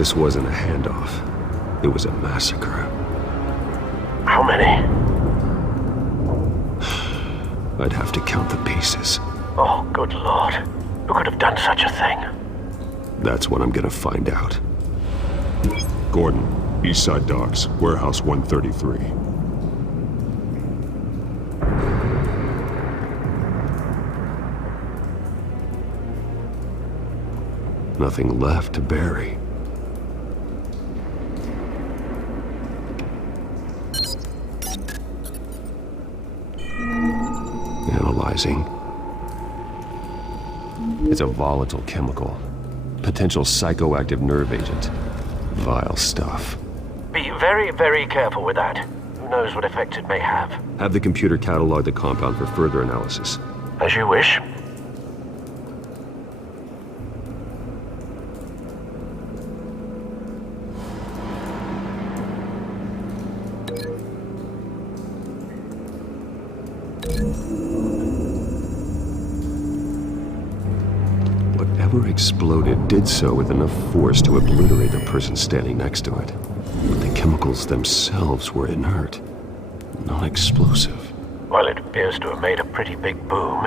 This wasn't a handoff. It was a massacre. How many? I'd have to count the pieces. Oh, good Lord. Who could have done such a thing? That's what I'm gonna find out. Gordon, Eastside Docks, Warehouse 133. Nothing left to bury. Analyzing. It's a volatile chemical. Potential psychoactive nerve agent. Vile stuff. Be very, very careful with that. Who knows what effects it may have. Have the computer catalog the compound for further analysis. As you wish. Whatever exploded did so with enough force to obliterate the person standing next to it. But the chemicals themselves were inert, not explosive. Well, it appears to have made a pretty big boom.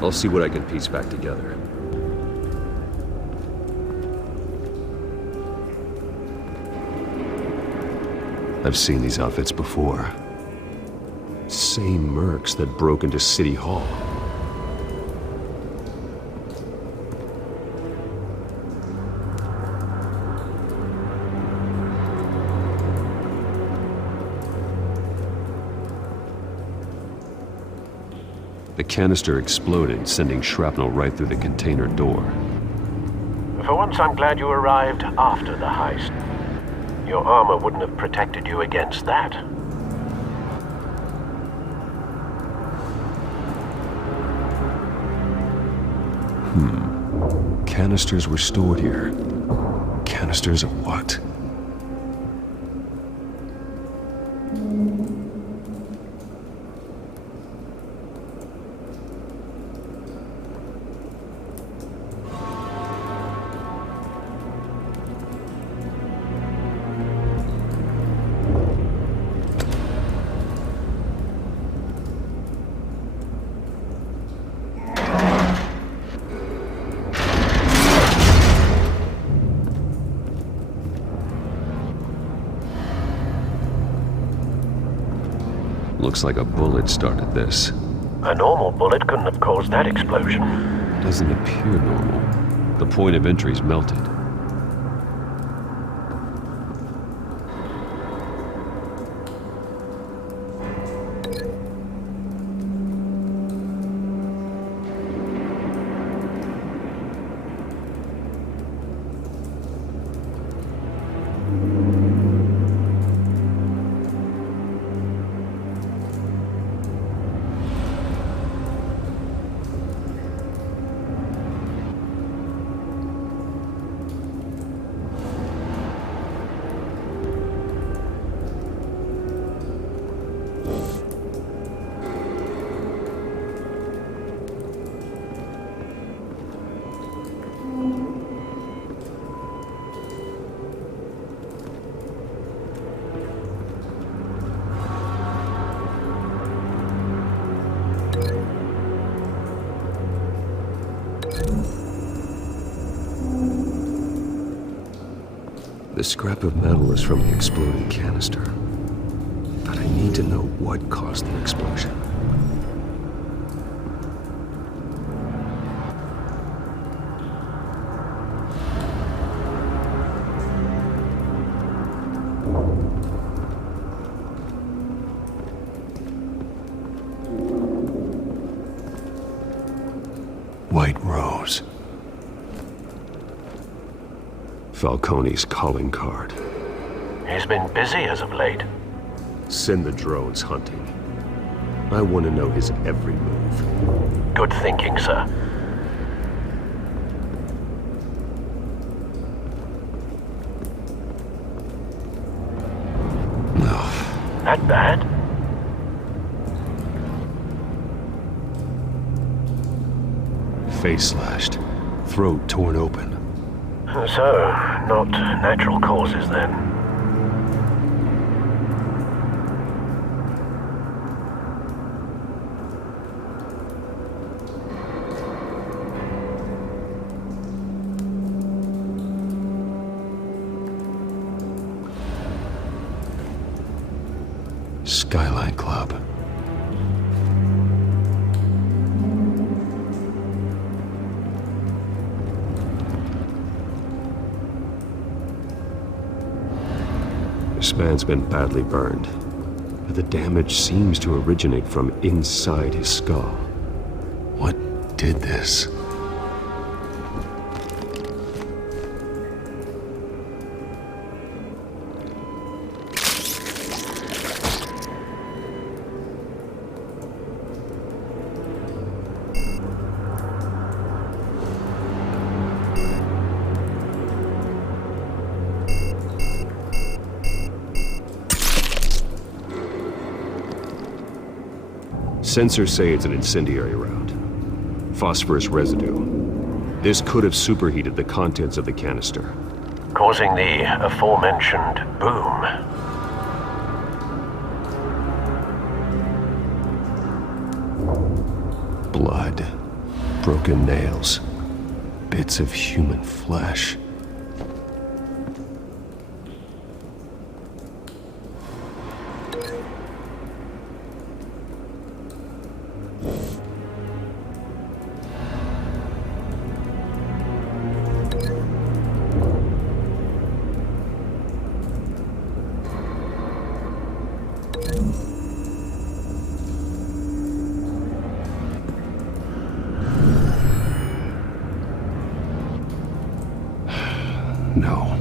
I'll see what I can piece back together. I've seen these outfits before. Same mercs that broke into City Hall. The canister exploded, sending shrapnel right through the container door. For once, I'm glad you arrived after the heist. Your armor wouldn't have protected you against that. Canisters were stored here. Canisters of what? Looks like a bullet started this. A normal bullet couldn't have caused that explosion. Doesn't appear normal. The point of entry's melted. The scrap of metal is from the exploding canister. But I need to know what caused the explosion. White Rose. Falcone's calling card. He's been busy as of late. Send the drones hunting. I want to know his every move. Good thinking, sir. No. That bad? Face slashed. Throat torn open. So, not natural causes then. Skyline Club. This man's been badly burned, but the damage seems to originate from inside his skull. What did this? Sensors say it's an incendiary round. Phosphorus residue. This could have superheated the contents of the canister, Causing the aforementioned boom. Blood, broken nails, bits of human flesh. No.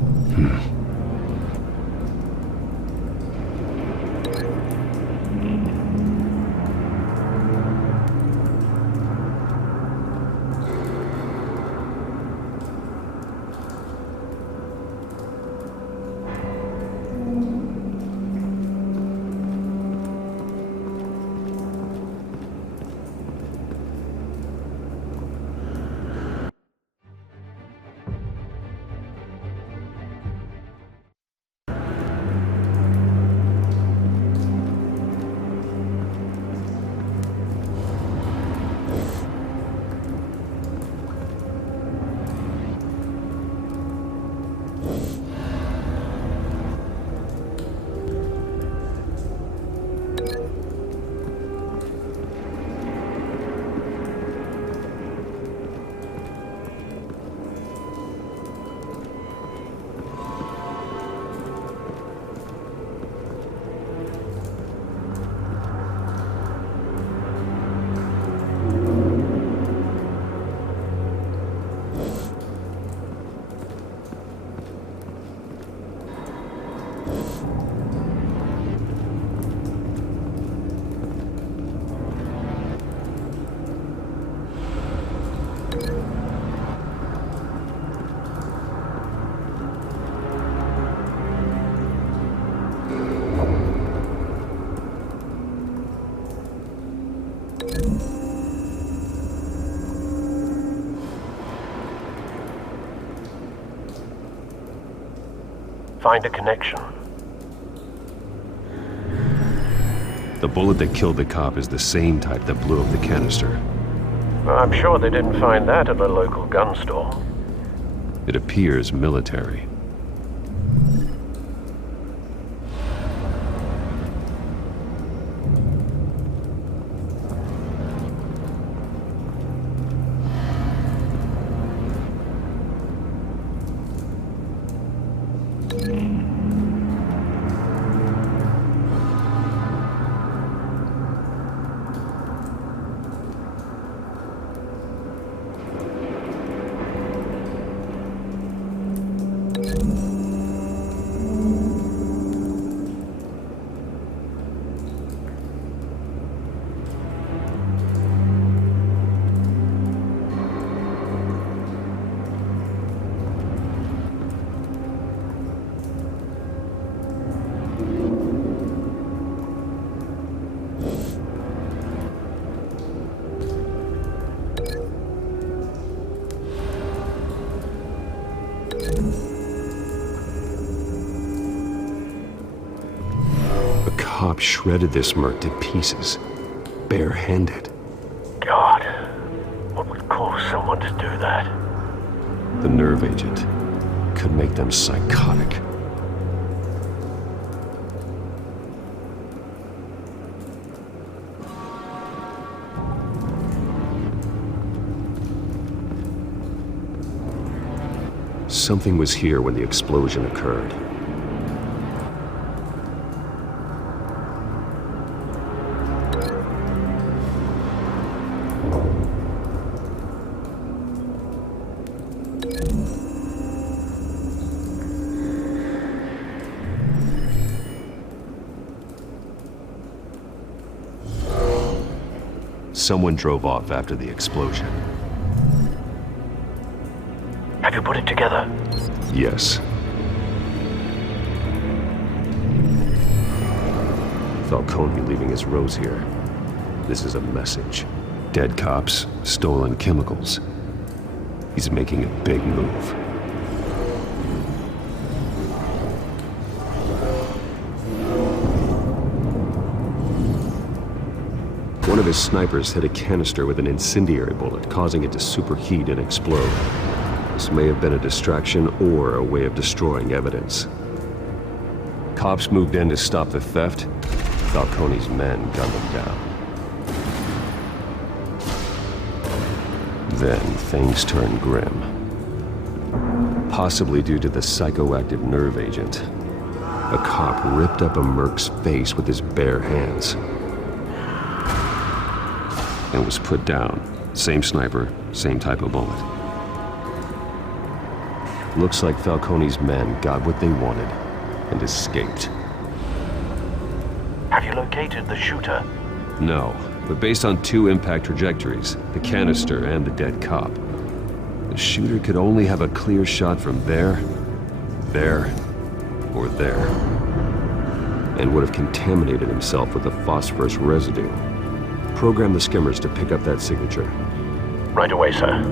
Find a connection. The bullet that killed the cop is the same type that blew up the canister. I'm sure they didn't find that at a local gun store. It appears military. A cop shredded this merc to pieces, barehanded. God, what would cause someone to do that? The nerve agent could make them psychotic. Something was here when the explosion occurred. Someone drove off after the explosion. Have you put it together? Yes. Falcone leaving his rose here. This is a message. Dead cops, stolen chemicals. He's making a big move. One of his snipers hit a canister with an incendiary bullet, causing it to superheat and explode. This may have been a distraction or a way of destroying evidence. Cops moved in to stop the theft. Falcone's men gunned them down. Then things turned grim. Possibly due to the psychoactive nerve agent. A cop ripped up a merc's face with his bare hands and was put down. Same sniper, same type of bullet. Looks like Falcone's men got what they wanted and escaped. Have you located the shooter? No, but based on two impact trajectories, the canister and the dead cop, the shooter could only have a clear shot from there, or there, and would have contaminated himself with the phosphorus residue. Program the skimmers to pick up that signature. Right away, sir.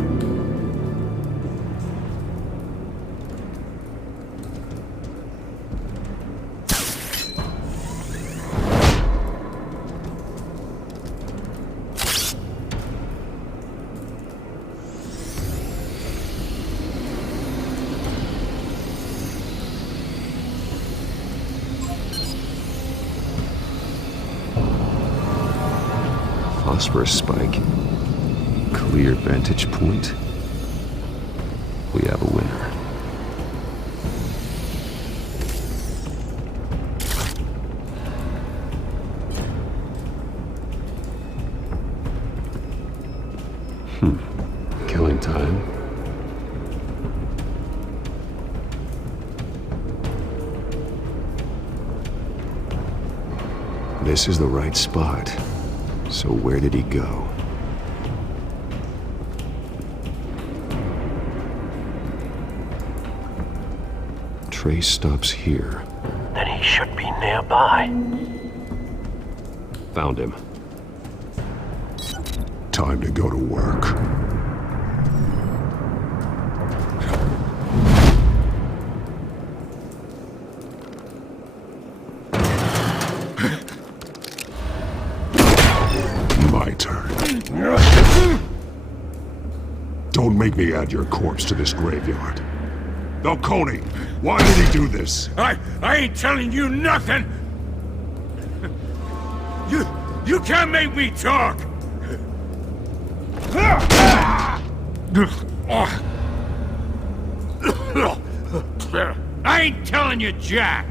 Phosphorus spike. Clear vantage point. We have a winner. Killing time. This is the right spot. So where did he go? Trace stops here. Then he should be nearby. Found him. Time to go to work. My turn. Don't make me add your corpse to this graveyard. Falcone, why did he do this? I ain't telling you nothing! You can't make me talk! I ain't telling you jack!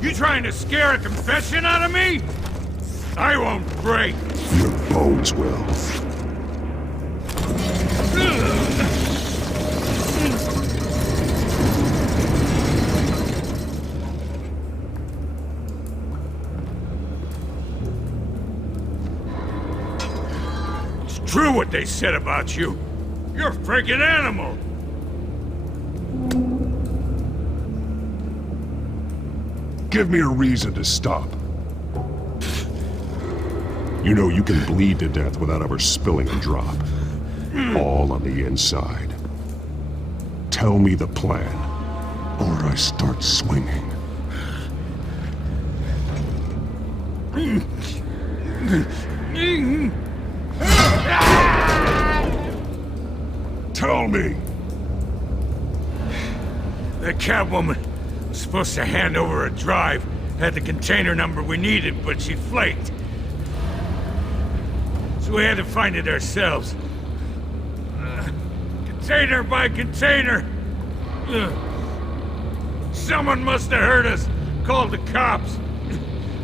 You trying to scare a confession out of me? I won't break! Your bones will. It's true what they said about you. You're a freaking animal! Give me a reason to stop. You know you can bleed to death without ever spilling a drop. All on the inside. Tell me the plan, or I start swinging. Tell me! That Catwoman was supposed to hand over a drive, had the container number we needed, but she flaked. So we had to find it ourselves. Container by container! Someone must have heard us, called the cops.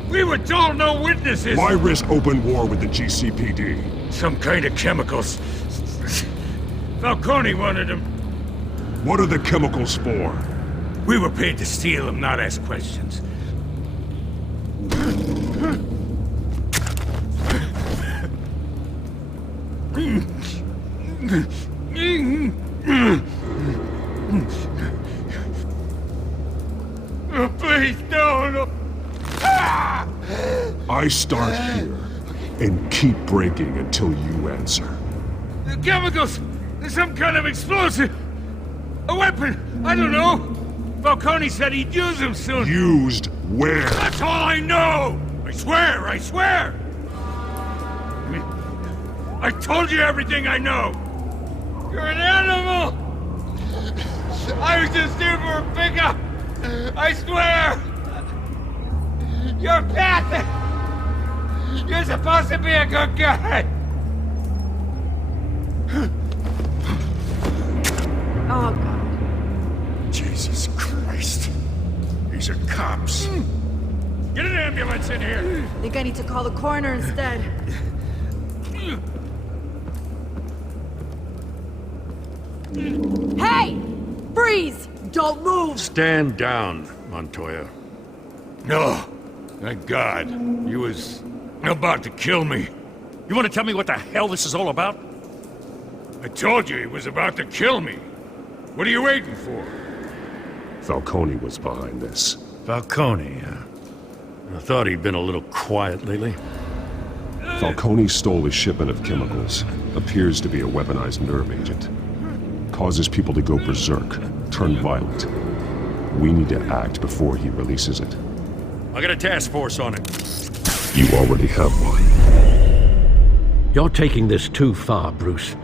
We were told no witnesses! Why risk open war with the GCPD? Some kind of chemicals. Falcone wanted them. What are the chemicals for? We were paid to steal them, not ask questions. Oh, please, no. I start here and keep breaking until you answer. The chemicals! There's some kind of explosive! A weapon! I don't know! Falcone said he'd use them soon! Used where? That's all I know! I swear! I told you everything I know! You're an animal! I was just here for a pickup! I swear! You're pathetic! You're supposed to be a good guy! Oh, God. Jesus Christ. These are cops. Get an ambulance in here! I think I need to call the coroner instead. Hey! Freeze! Don't move! Stand down, Montoya. No. Thank God. He was about to kill me. You want to tell me what the hell this is all about? I told you he was about to kill me. What are you waiting for? Falcone was behind this. Falcone, I thought he'd been a little quiet lately. Falcone stole a shipment of chemicals. Appears to be a weaponized nerve agent. Causes people to go berserk, turn violent. We need to act before he releases it. I got a task force on it. You already have one. You're taking this too far, Bruce.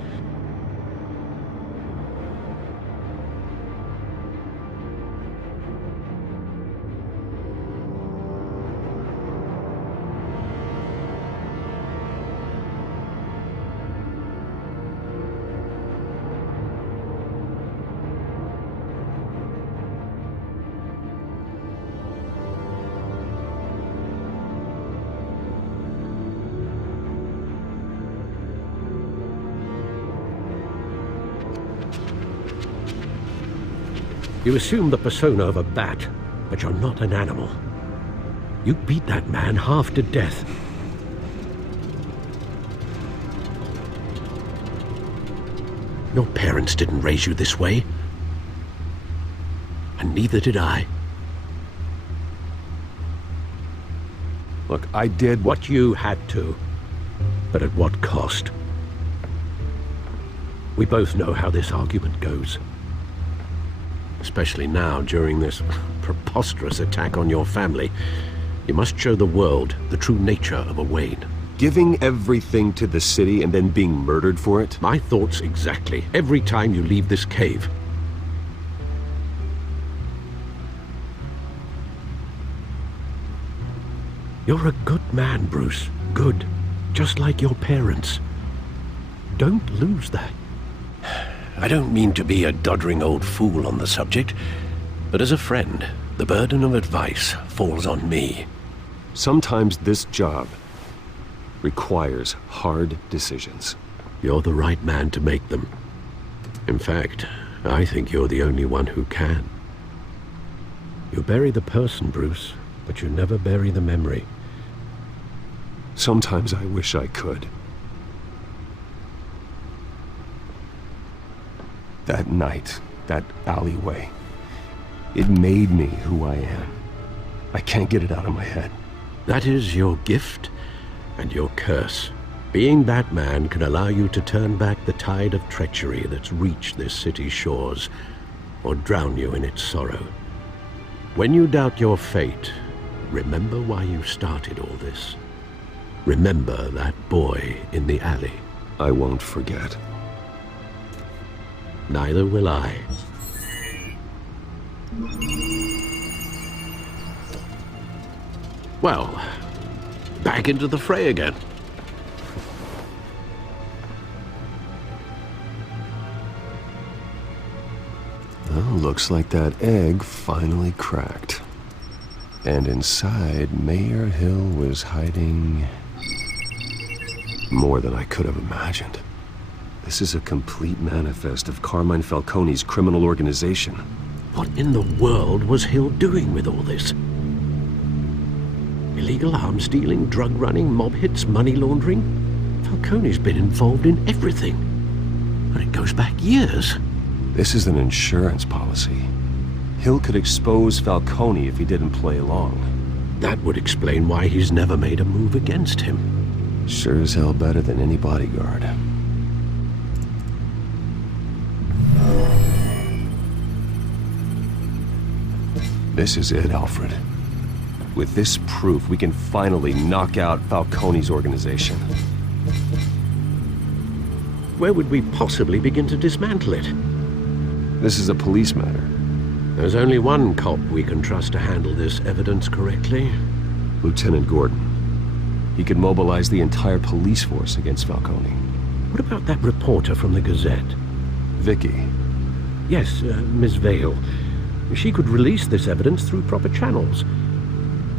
You assume the persona of a bat, but you're not an animal. You beat that man half to death. Your parents didn't raise you this way. And neither did I. Look, I did What you had to, but at what cost? We both know how this argument goes. Especially now, during this preposterous attack on your family. You must show the world the true nature of a Wayne. giving everything to the city and then being murdered for it. My thoughts exactly, every time you leave this cave. You're a good man, Bruce. Good. Just like your parents. Don't lose that. I don't mean to be a doddering old fool on the subject, but as a friend, the burden of advice falls on me. Sometimes this job requires hard decisions. You're the right man to make them. In fact, I think you're the only one who can. You bury the person, Bruce, but you never bury the memory. Sometimes I wish I could. That night, that alleyway, it made me who I am. I can't get it out of my head. That is your gift? And your curse. Being that man can allow you to turn back the tide of treachery that's reached this city's shores, or drown you in its sorrow. When you doubt your fate, remember why you started all this. Remember that boy in the alley. I won't forget. Neither will I. Well, back into the fray again. Well, looks like that egg finally cracked. And inside, Mayor Hill was hiding more than I could have imagined. This is a complete manifest of Carmine Falcone's criminal organization. What in the world was Hill doing with all this? Illegal arms dealing, drug running, mob hits, money laundering? Falcone's been involved in everything. And it goes back years. This is an insurance policy. Hill could expose Falcone if he didn't play along. That would explain why he's never made a move against him. Sure as hell better than any bodyguard. This is it, Alfred. With this proof, we can finally knock out Falcone's organization. Where would we possibly begin to dismantle it? This is a police matter. There's only one cop we can trust to handle this evidence correctly. Lieutenant Gordon. He could mobilize the entire police force against Falcone. What about that reporter from the Gazette? Vicky. Yes, Miss Vale. She could release this evidence through proper channels.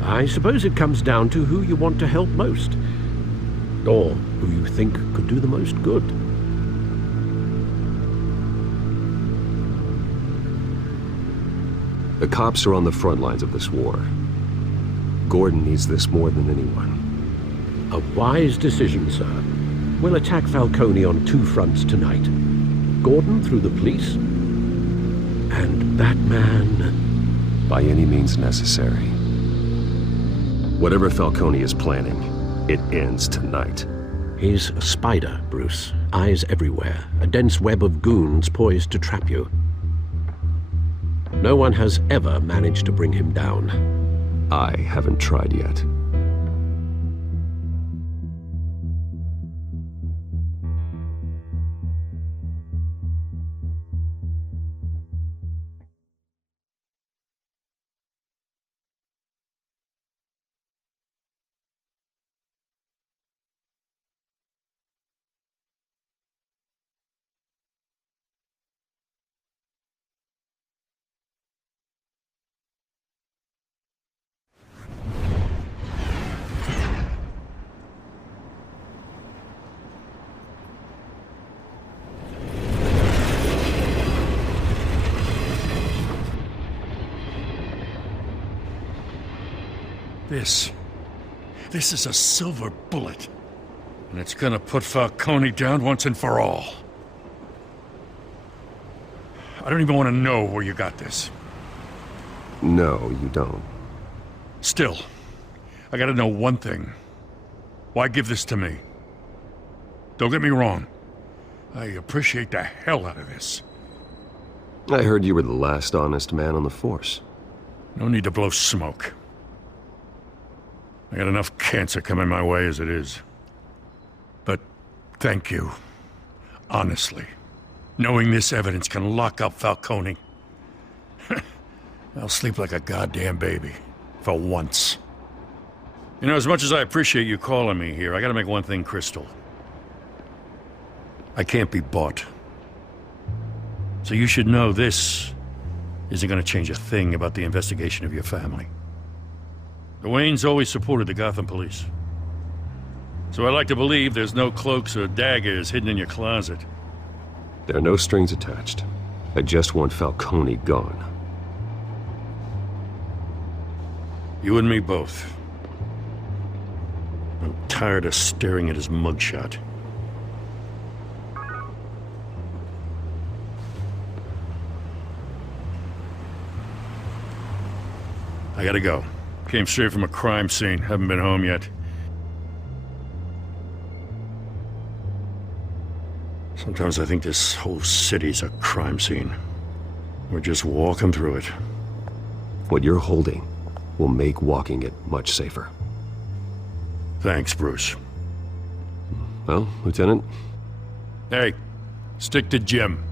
I suppose it comes down to who you want to help most. Or who you think could do the most good. The cops are on the front lines of this war. Gordon needs this more than anyone. A wise decision, sir. We'll attack Falcone on two fronts tonight. Gordon through the police, and that man... by any means necessary. Whatever Falcone is planning, it ends tonight. He's a spider, Bruce. Eyes everywhere. A dense web of goons poised to trap you. No one has ever managed to bring him down. I haven't tried yet. This is a silver bullet. And it's gonna put Falcone down once and for all. I don't even want to know where you got this. No, you don't. Still, I gotta know one thing. Why give this to me? Don't get me wrong. I appreciate the hell out of this. I heard you were the last honest man on the force. No need to blow smoke. I got enough cancer coming my way as it is. But thank you. Honestly. Knowing this evidence can lock up Falcone. I'll sleep like a goddamn baby. For once. You know, as much as I appreciate you calling me here, I gotta make one thing crystal. I can't be bought. So you should know this isn't gonna change a thing about the investigation of your family. The Waynes always supported the Gotham police. So I like to believe there's no cloaks or daggers hidden in your closet. There are no strings attached. I just want Falcone gone. You and me both. I'm tired of staring at his mugshot. I gotta go. Came straight from a crime scene. Haven't been home yet. Sometimes I think this whole city's a crime scene. We're just walking through it. What you're holding will make walking it much safer. Thanks, Bruce. Well, Lieutenant, Hey, stick to Jim.